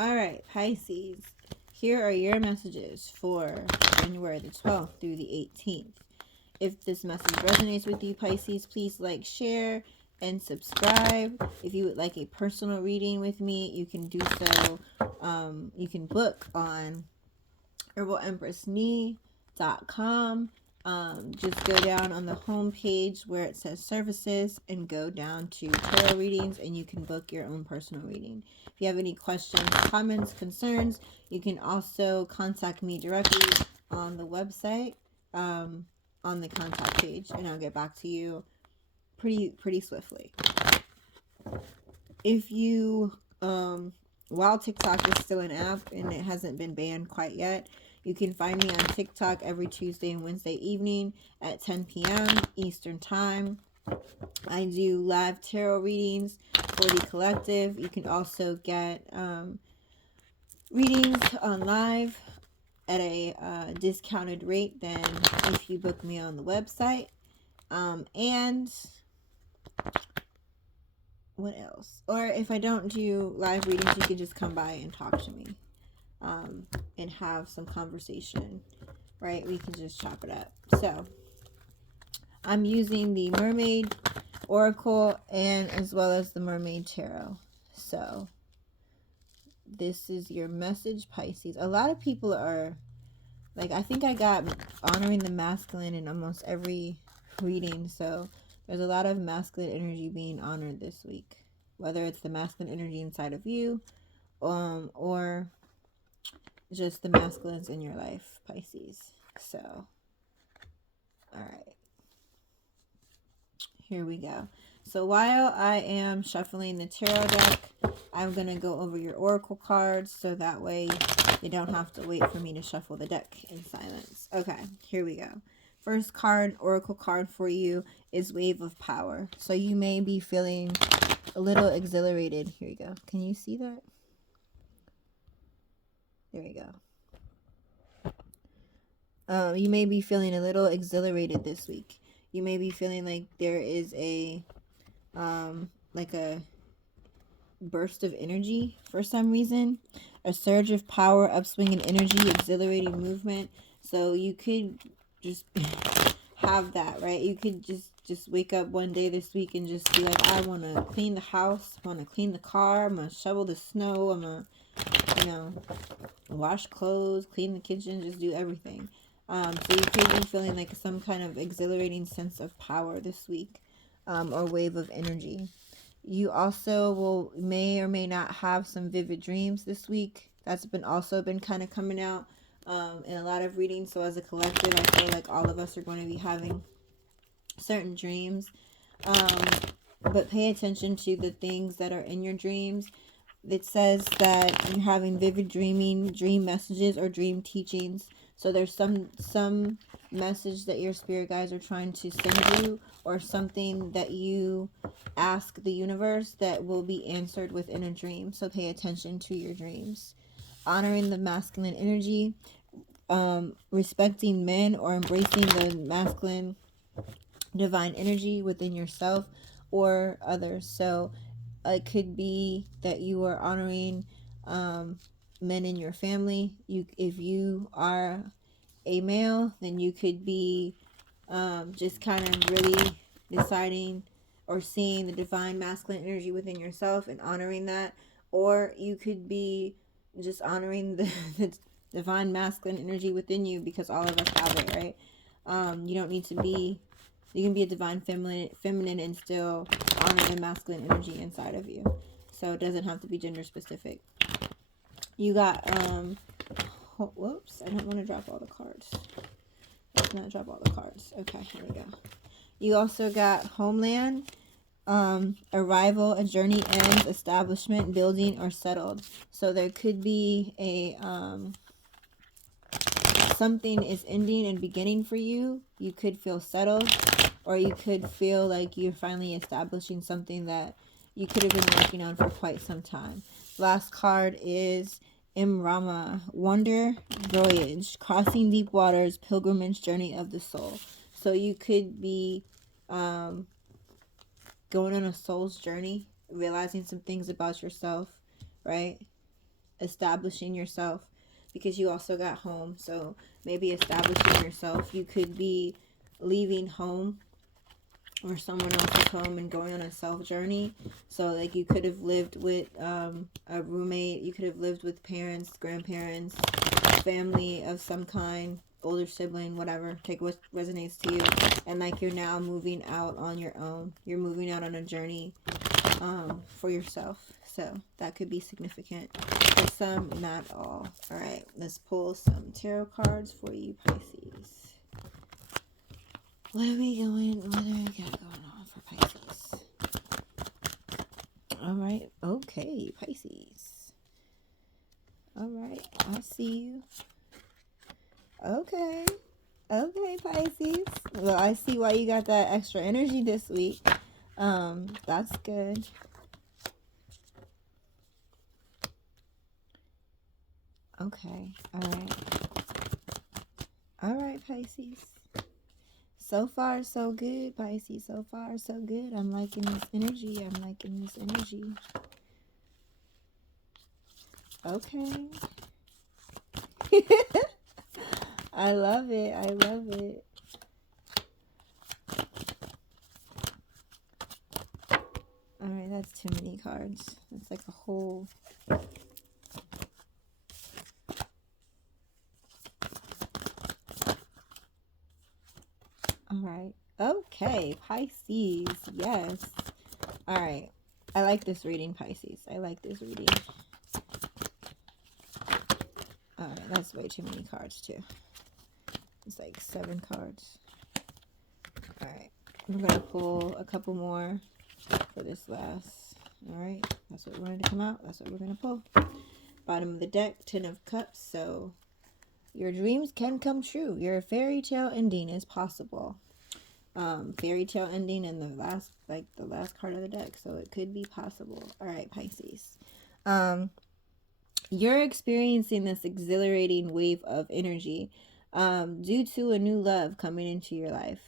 All right, Pisces. Here are your messages for January the 12th through the 18th. If this message resonates with you, Pisces, please like, share, and subscribe. If you would like a personal reading with me, you can do so. You can book on herbalempressnee.com. Just go down on the home page where it says services and go down to tarot readings, and you can book your own personal reading. If you have any questions, comments, concerns, you can also contact me directly on the website, on the contact page, and I'll get back to you pretty swiftly. If you while TikTok is still an app and it hasn't been banned quite yet, you can find me on TikTok every Tuesday and Wednesday evening at 10 p.m. Eastern Time. I do live tarot readings for the collective. You can also get readings on live at a discounted rate than if you book me on the website. And what else? Or if I don't do live readings, you can just come by and talk to me, and have some conversation, right? We can just chop it up. So I'm using the Mermaid Oracle and as well as the Mermaid Tarot. So this is your message, Pisces. A lot of people are like, I think I got honoring the masculine in almost every reading. So there's a lot of masculine energy being honored this week, whether it's the masculine energy inside of you, or just the masculines in your life, Pisces. So, all right, here we go. So while I am shuffling the tarot deck, I'm going to go over your oracle cards so that way you don't have to wait for me to shuffle the deck in silence. Okay, here we go. First card, oracle card for you is Wave of Power. So you may be feeling a little exhilarated. Here you go. Can you see that? There we go. You may be feeling a little exhilarated this week. You may be feeling like there is a like a burst of energy for some reason, a surge of power, upswing in energy, exhilarating movement. So you could just have that, right? You could just wake up one day this week and just be like, I want to clean the house, I want to clean the car, I'm gonna shovel the snow, I'm gonna, wash clothes, clean the kitchen, just do everything. So you could be feeling like some kind of exhilarating sense of power this week, or wave of energy. You also may or may not have some vivid dreams this week. That's also been kind of coming out in a lot of readings. So as a collective, I feel like all of us are going to be having certain dreams. But pay attention to the things that are in your dreams. It says that you're having vivid dreaming, dream messages, or dream teachings. So there's some message that your spirit guides are trying to send you, or something that you ask the universe that will be answered within a dream. So pay attention to your dreams. Honoring the masculine energy, respecting men or embracing the masculine divine energy within yourself or others. So it could be that you are honoring men in your family. If you are a male, then you could be just kind of really deciding or seeing the divine masculine energy within yourself and honoring that. Or you could be just honoring the divine masculine energy within you, because all of us have it, right? You don't need to be, you can be a divine feminine and still honor the masculine energy inside of you. So it doesn't have to be gender specific. You got whoops, I don't want to drop all the cards. Let's not drop all the cards. Okay, here we go. You also got homeland, arrival, a journey ends, establishment, building, or settled. So there could be a something is ending and beginning for you. You could feel settled, or you could feel like you're finally establishing something that you could have been working on for quite some time. Last card is Imrama, wonder, voyage, crossing deep waters, pilgrimage, journey of the soul. So you could be going on a soul's journey, realizing some things about yourself, right? establishing yourself, because you also got home. So maybe establishing yourself. You could be leaving home or someone else's home and going on a self journey. So like you could have lived with a roommate, you could have lived with parents, grandparents, family of some kind, older sibling, whatever, take what resonates to you. And like you're now moving out on your own, you're moving out on a journey for yourself. So that could be significant for some, not all. All right, let's pull some tarot cards for you, Pisces. What do we got going on for Pisces? All right. Okay, Pisces. All right. I see you. Okay. Okay, Pisces. Well, I see why you got that extra energy this week. That's good. Okay. All right. All right, Pisces. So far, so good, Pisces. So far, so good. I'm liking this energy. I'm liking this energy. Okay. I love it. I love it. Alright, that's too many cards. It's like a whole... Alright. Okay, Pisces. Yes. Alright. I like this reading, Pisces. I like this reading. Alright, that's way too many cards, too. It's like 7 cards. Alright. We're going to pull a couple more for this last. Alright. That's what wanted to come out. That's what we're going to pull. Bottom of the deck, 10 of Cups. So your dreams can come true. Your fairy tale ending is possible. Fairy tale ending in the last card of the deck. So it could be possible. Alright, Pisces. You're experiencing this exhilarating wave of energy due to a new love coming into your life.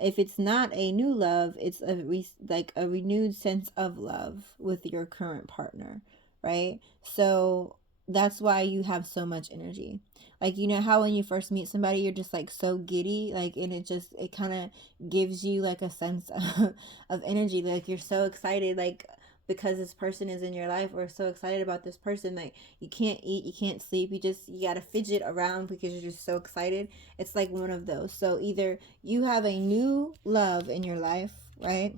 If it's not a new love, it's a renewed sense of love with your current partner, right? So that's why you have so much energy. Like, you know how when you first meet somebody, you're just like so giddy, like, and it kind of gives you like a sense of energy. Like you're so excited, like, because this person is in your life, or so excited about this person, like you can't eat, you can't sleep, you gotta fidget around because you're just so excited. It's like one of those. So either you have a new love in your life, right?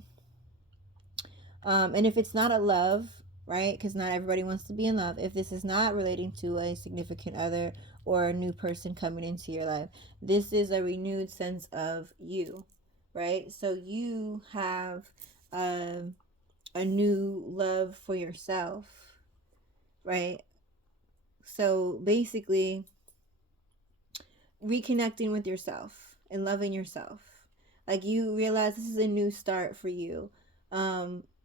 And if it's not a love, right, because not everybody wants to be in love, if this is not relating to a significant other or a new person coming into your life, this is a renewed sense of you, right? So you have a new love for yourself, right? So basically, reconnecting with yourself and loving yourself. Like you realize this is a new start for you.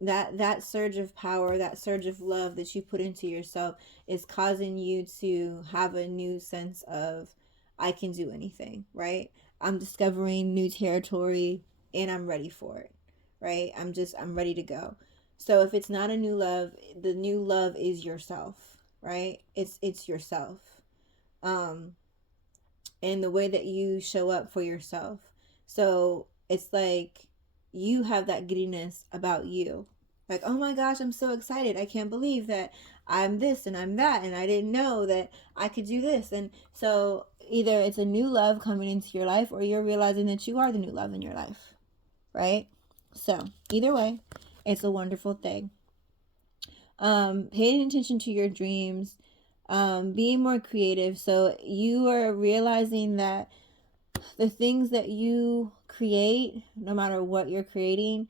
That surge of power, that surge of love that you put into yourself is causing you to have a new sense of, I can do anything, right? I'm discovering new territory and I'm ready for it, right? I'm ready to go. So if it's not a new love, the new love is yourself, right? It's yourself. And the way that you show up for yourself. So it's like you have that giddiness about you. Like, oh my gosh, I'm so excited. I can't believe that I'm this and I'm that. And I didn't know that I could do this. And so either it's a new love coming into your life, or you're realizing that you are the new love in your life. Right? So either way, it's a wonderful thing. Paying attention to your dreams, being more creative. So you are realizing that the things that you create, no matter what you're creating,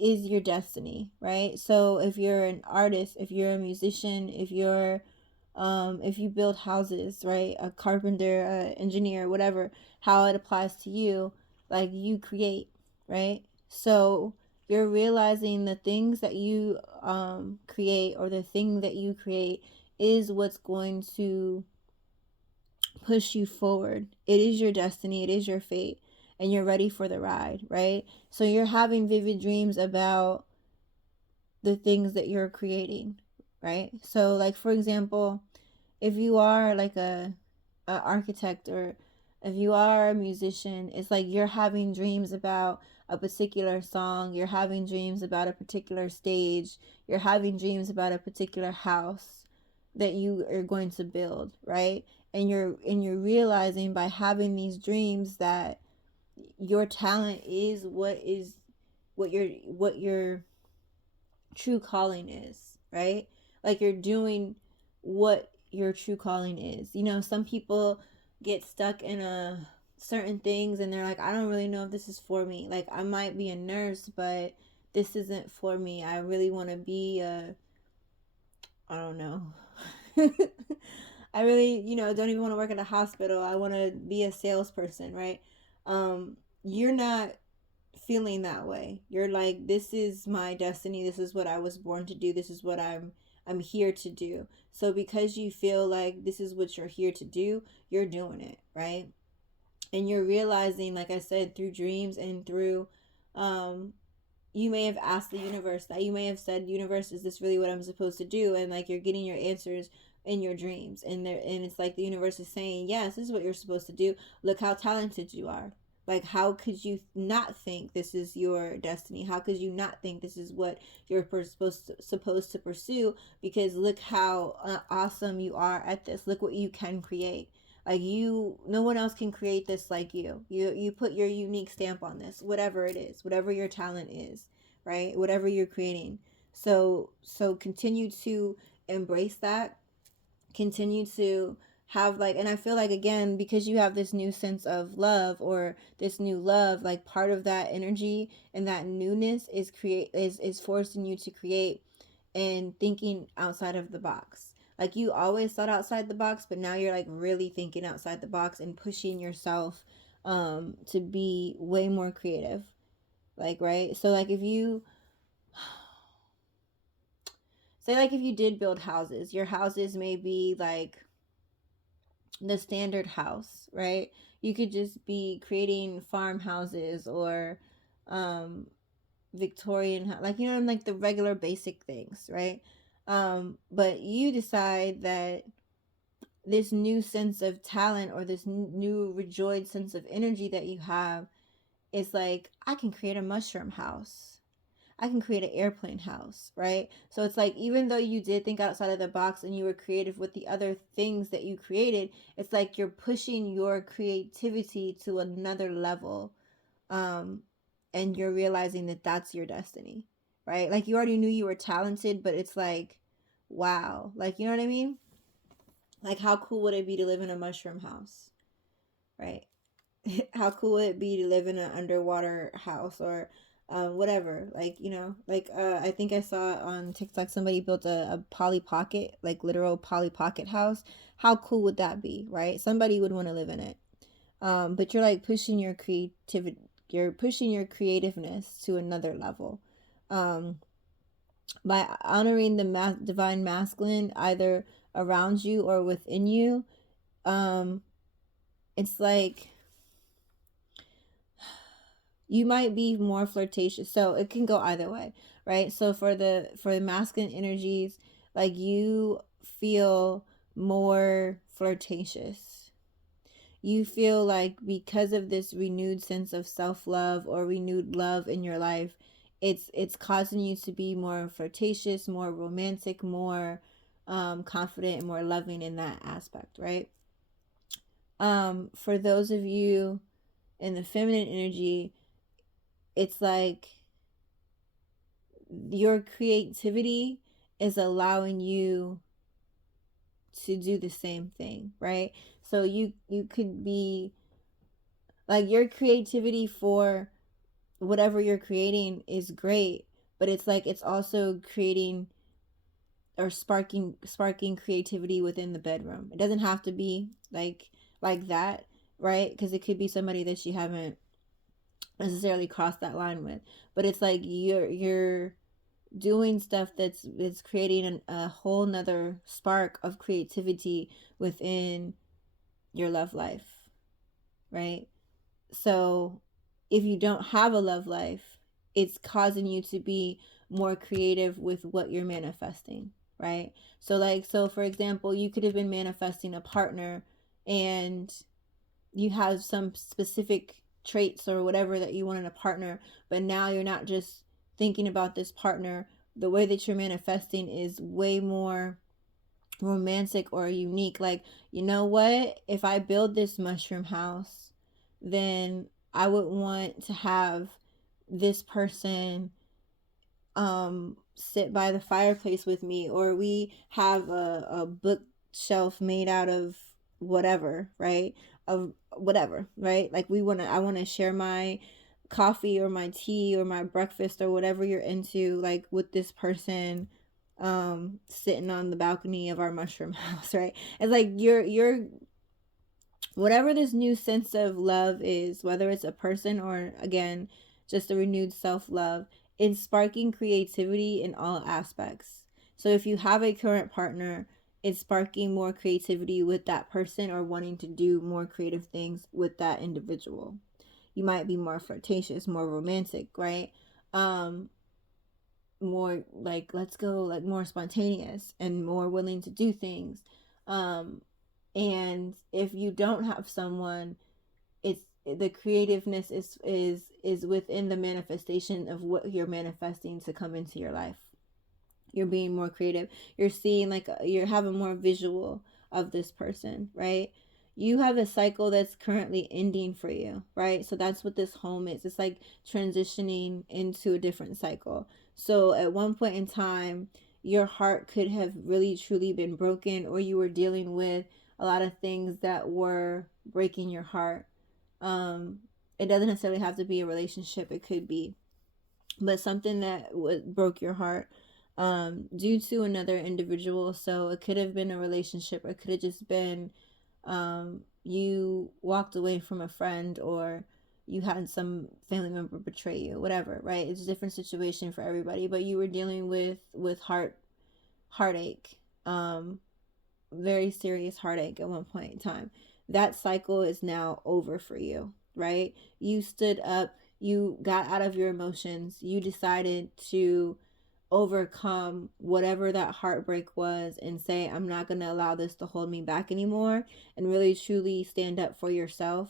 is your destiny, right? So if you're an artist, if you're a musician, if you build houses, right? A carpenter, a engineer, whatever, how it applies to you, like you create, right? So you're realizing the things that you create, or the thing that you create is what's going to push you forward. It is your destiny, it is your fate, and you're ready for the ride, right? So you're having vivid dreams about the things that you're creating, right? So like for example, if you are like a architect, or if you are a musician, it's like you're having dreams about a particular song, you're having dreams about a particular stage, you're having dreams about a particular house that you are going to build, right? And you're realizing by having these dreams that your talent is what your true calling is, right? Like you're doing what your true calling is. You know, some people get stuck in a certain things and they're like, I don't really know if this is for me. Like I might be a nurse, but this isn't for me. I really want to be a, I don't know. I really, don't even want to work at a hospital. I want to be a salesperson, right? You're not feeling that way. You're like, this is my destiny. This is what I was born to do. This is what I'm here to do. So because you feel like this is what you're here to do, you're doing it, right? And you're realizing, like I said, through dreams and through um you may have asked the universe that. You may have said, universe, is this really what I'm supposed to do? And like you're getting your answers in your dreams, and it's like the universe is saying, yes, this is what you're supposed to do. Look how talented you are. Like how could you not think this is your destiny? How could you not think this is what you're supposed to pursue? Because look how awesome you are at this. Look what you can create. Like you, no one else can create this like you put your unique stamp on this, whatever it is, whatever your talent is, right? Whatever you're creating. So continue to embrace that. Continue to have like, and I feel like, again, because you have this new sense of love, or this new love, like part of that energy and that newness is forcing you to create and thinking outside of the box. Like you always thought outside the box, but now you're like really thinking outside the box and pushing yourself to be way more creative. Like, right? So like if you say, like if you did build houses, your houses may be like the standard house, right? You could just be creating farmhouses, or um Victorian, like, like the regular basic things, right? But you decide that this new sense of talent, or this new rejoiced sense of energy that you have, is like, I can create a mushroom house. I can create an airplane house, right? So it's like, even though you did think outside of the box and you were creative with the other things that you created, it's like you're pushing your creativity to another level. Um, and you're realizing that that's your destiny, right? Like you already knew you were talented, but it's like, wow. Like, you know what I mean? Like, how cool would it be to live in a mushroom house, right? How cool would it be to live in an underwater house, or whatever, like, like I think I saw on TikTok somebody built a Polly Pocket, like literal Polly Pocket house. How cool would that be, right? Somebody would want to live in it. But you're like pushing your creativity, you're pushing your creativeness to another level, um by honoring the divine masculine, either around you or within you. um it's like you might be more flirtatious, so it can go either way, right? So for the masculine energies, like you feel more flirtatious. You feel like, because of this renewed sense of self-love or renewed love in your life, it's causing you to be more flirtatious, more romantic, more confident, and more loving in that aspect, right? For those of you in the feminine energy, it's like your creativity is allowing you to do the same thing, right? So you could be like, your creativity for whatever you're creating is great, but it's like it's also creating or sparking creativity within the bedroom. It doesn't have to be like that, right? Because it could be somebody that you haven't necessarily crossed that line with, but it's like you're doing stuff that's creating a whole nother spark of creativity within your love life, right? So if you don't have a love life, it's causing you to be more creative with what you're manifesting, right? So like, so for example, you could have been manifesting a partner and you have some specific traits or whatever that you want in a partner, but now you're not just thinking about this partner. The way that you're manifesting is way more romantic or unique. Like, you know what? If I build this mushroom house, then I would want to have this person sit by the fireplace with me, or we have a bookshelf made out of whatever, right? Of whatever, right? Like I want to share my coffee or my tea or my breakfast or whatever you're into, like with this person, sitting on the balcony of our mushroom house, right? It's like you're whatever this new sense of love is, whether it's a person or again, just a renewed self love, it's sparking creativity in all aspects. So if you have a current partner, it's sparking more creativity with that person or wanting to do more creative things with that individual. You might be more flirtatious, more romantic, right? Um, More like, let's go, like more spontaneous and more willing to do things. Um, and if you don't have someone, it's the creativeness is within the manifestation of what you're manifesting to come into your life. You're being more creative. You're seeing like you're having more visual of this person, right? You have a cycle that's currently ending for you, right? So that's what this home is. It's like transitioning into a different cycle. So at one point in time, your heart could have really truly been broken, or you were dealing with a lot of things that were breaking your heart. um it doesn't necessarily have to be a relationship, it could be, but something that broke your heart due to another individual. So it could have been a relationship, or it could have just been you walked away from a friend, or you had some family member betray you, whatever, right? It's a different situation for everybody, but you were dealing with heartache, very serious heartache at one point in time. That cycle is now over for you, right? You stood up, you got out of your emotions, you decided to overcome whatever that heartbreak was and say, I'm not going to allow this to hold me back anymore, and really truly stand up for yourself,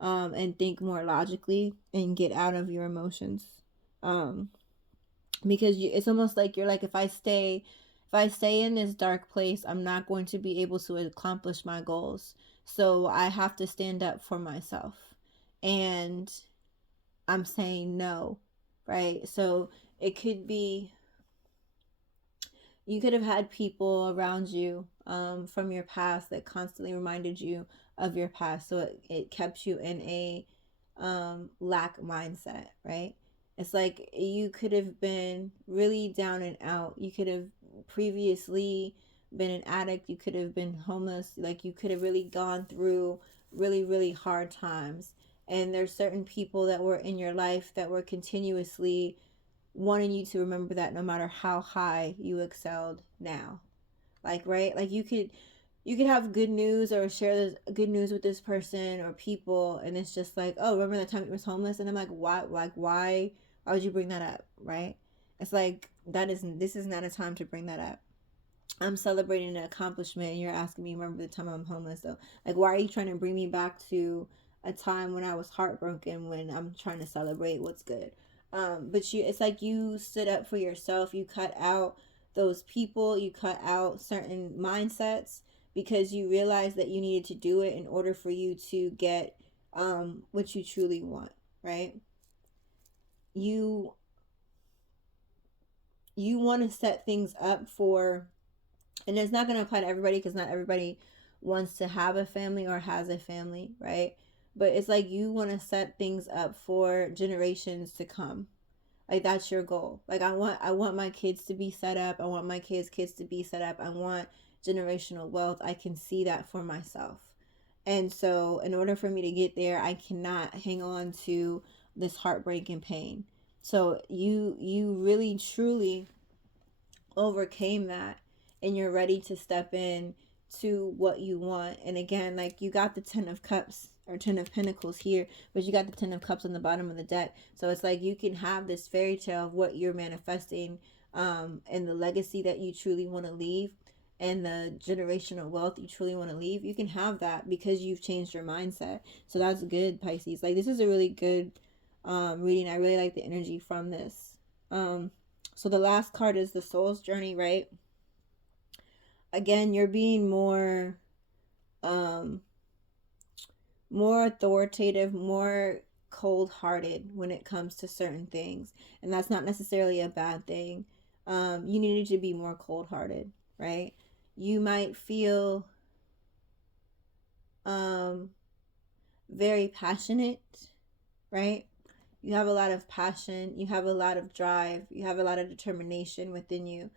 and think more logically and get out of your emotions. Um, because it's almost like you're like, if I stay in this dark place, I'm not going to be able to accomplish my goals. So I have to stand up for myself. And I'm saying no, right? So it could be, you could have had people around you, from your past that constantly reminded you of your past. So it kept you in a lack mindset, right? It's like you could have been really down and out. You could have previously been an addict. You could have been homeless. Like you could have really gone through really, really hard times. And there's certain people that were in your life that were continuously wanting you to remember that no matter how high you excelled now. Like, right? Like you could have good news or share this good news with this person or people, and it's just like, oh, remember that time you was homeless? And I'm like, why would you bring that up, right? It's like, this is not a time to bring that up. I'm celebrating an accomplishment and you're asking me remember the time I'm homeless. So like, why are you trying to bring me back to a time when I was heartbroken, when I'm trying to celebrate what's good? But it's like you stood up for yourself. You cut out those people, you cut out certain mindsets because you realized that you needed to do it in order for you to get what you truly want, right? You you want to set things up for, and it's not going to apply to everybody because not everybody wants to have a family or has a family, right? But it's like you want to set things up for generations to come. Like that's your goal. Like I want my kids to be set up. I want my kids to be set up. I want generational wealth. I can see that for myself. And so in order for me to get there, I cannot hang on to this heartbreak and pain. So you really truly overcame that, and you're ready to step in to what you want. And again, like you got the 10 of cups or 10 of pentacles here, but you got the 10 of cups on the bottom of the deck. So it's like you can have this fairy tale of what you're manifesting, and the legacy that you truly want to leave, and the generational wealth you truly want to leave, you can have that because you've changed your mindset. So that's good, Pisces. Like, this is a really good reading. I really like the energy from this. So the last card is the Soul's Journey, right? Again, you're being um, more authoritative, more cold-hearted when it comes to certain things, and that's not necessarily a bad thing. You needed to be more cold-hearted, right? You might feel um, very passionate, right? You have a lot of passion, you have a lot of drive, you have a lot of determination within you,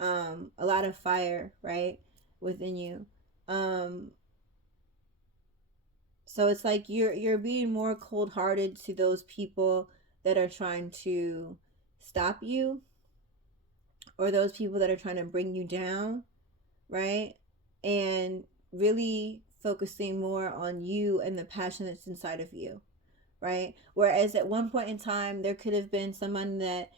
a lot of fire, right, within you. Um, so it's like you're being more cold-hearted to those people that are trying to stop you, or those people that are trying to bring you down, right? And really focusing more on you and the passion that's inside of you, right? Whereas at one point in time, there could have been someone that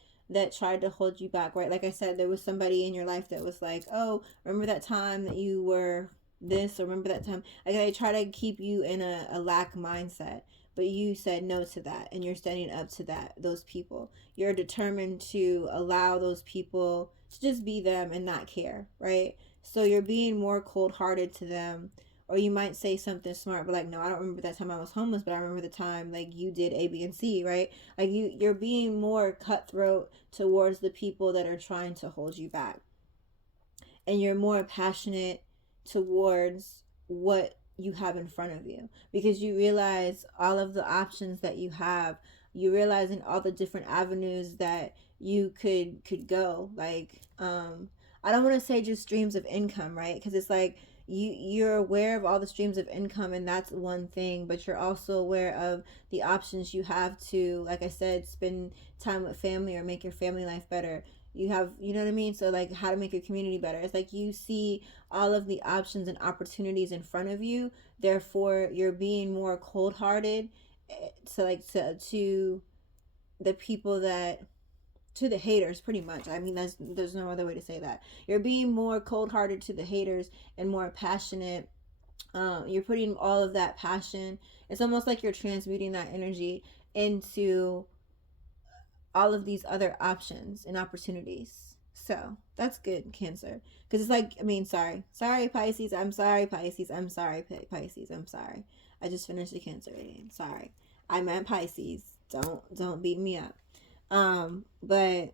tried to hold you back, right? Like I said, there was somebody in your life that was like, oh, remember that time that you were this, or remember that time. Like, they try to keep you in a lack mindset, but you said no to that, and you're standing up to those people. You're determined to allow those people to just be them and not care, right? So you're being more cold-hearted to them. Or you might say something smart, but like, no, I don't remember that time I was homeless, but I remember the time like you did A, B, and C, right? Like, you're being more cutthroat towards the people that are trying to hold you back, and you're more passionate towards what you have in front of you, because you realize all of the options that you have. You realizing all the different avenues that you could go, like, I don't want to say just streams of income, right? Because it's like you're aware of all the streams of income, and that's one thing, but you're also aware of the options you have to, like I said, spend time with family or make your family life better. You have, you know what I mean? So like, how to make your community better. It's like you see all of the options and opportunities in front of you, therefore you're being more cold-hearted to like to the people that, to the haters, pretty much. I mean, there's no other way to say that. You're being more cold-hearted to the haters and more passionate. You're putting all of that passion, it's almost like you're transmuting that energy into all of these other options and opportunities. So that's good, Cancer. Because it's like, I mean, sorry, Pisces. I'm sorry, Pisces. I'm sorry, Pisces. I'm sorry. I just finished the Cancer reading. Sorry, I meant Pisces. Don't beat me up. But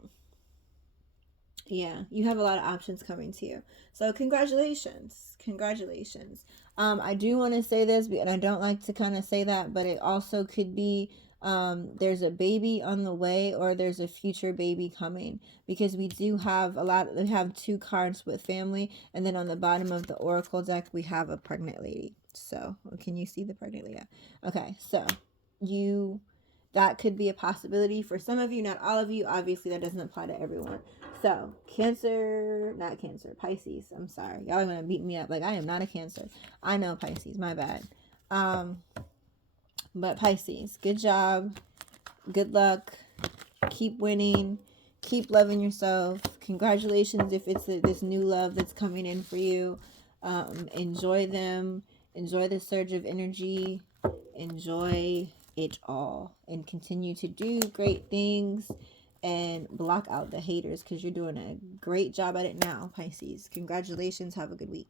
yeah, you have a lot of options coming to you. So congratulations. I do want to say this, and I don't like to kind of say that, but it also could be there's a baby on the way, or there's a future baby coming, because we do have we have two cards with family, and then on the bottom of the oracle deck we have a pregnant lady. So can you see the pregnant lady? Yeah. Okay, so you that could be a possibility for some of you, not all of you. Obviously, that doesn't apply to everyone. So, not Cancer, Pisces. I'm sorry. Y'all are going to beat me up. Like, I am not a Cancer. I know Pisces. My bad. But Pisces, good job. Good luck. Keep winning. Keep loving yourself. Congratulations if it's this new love that's coming in for you. Enjoy them. Enjoy the surge of energy. Enjoy it all. And continue to do great things. And block out the haters, because you're doing a great job at it now, Pisces. Congratulations. Have a good week.